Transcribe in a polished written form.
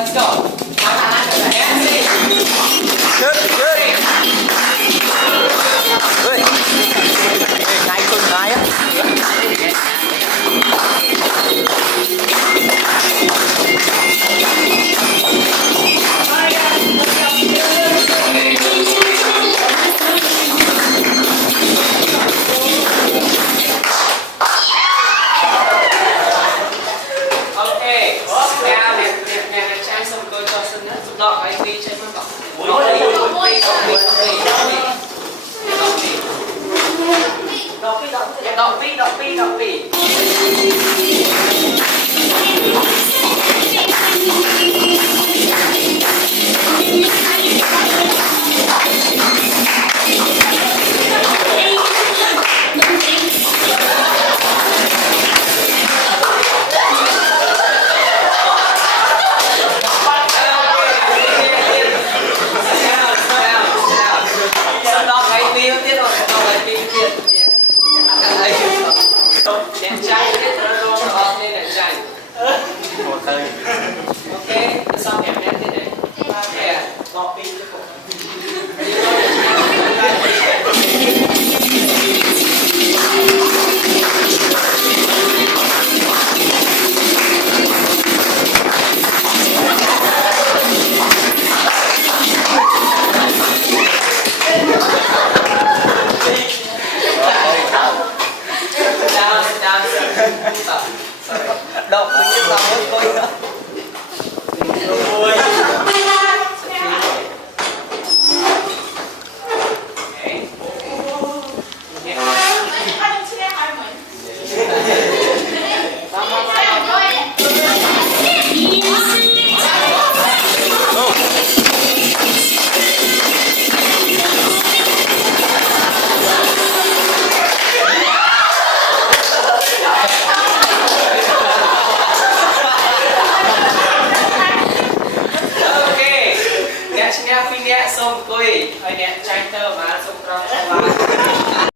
let's go. Good, good. Good. Ngay con gái á. Đọc anh đi trên mắt đọc đi. Ok, xong em thế này. Kìa, đọc đi cho cô. Đọc mình như làm hết coi nữa. Xong cùi, hơi nè, chanh tơ mà xong trong